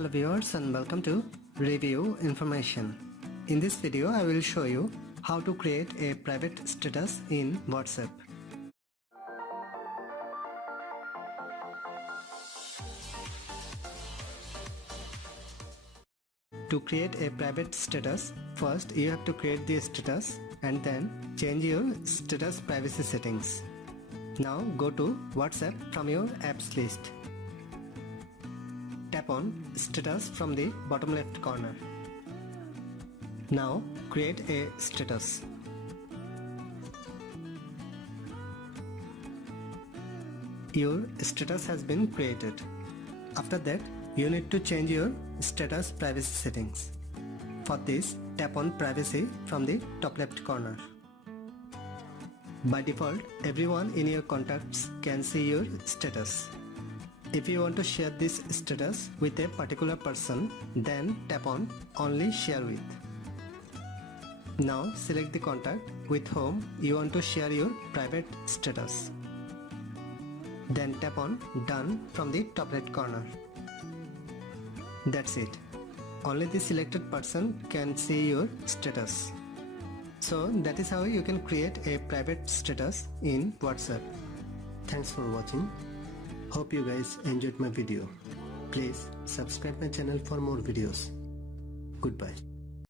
Hello viewers and welcome to Review Information. In this video I will show you how to create a private status in WhatsApp. To create a private status, first you have to create the status and then change your status privacy settings. Now go to WhatsApp from your apps list. Tap on status from the bottom left corner. Now create a status. Your status has been created. After that, you need to change your status privacy settings. For this, tap on privacy from the top left corner. By default, everyone in your contacts can see your status. If you want to share this status with a particular person, then tap on Only Share With. Now select the contact with whom you want to share your private status. Then tap on Done from the top right corner. That's it. Only the selected person can see your status. So that is how you can create a private status in WhatsApp. Thanks for watching. Hope you guys enjoyed my video. Please subscribe my channel for more videos. Goodbye.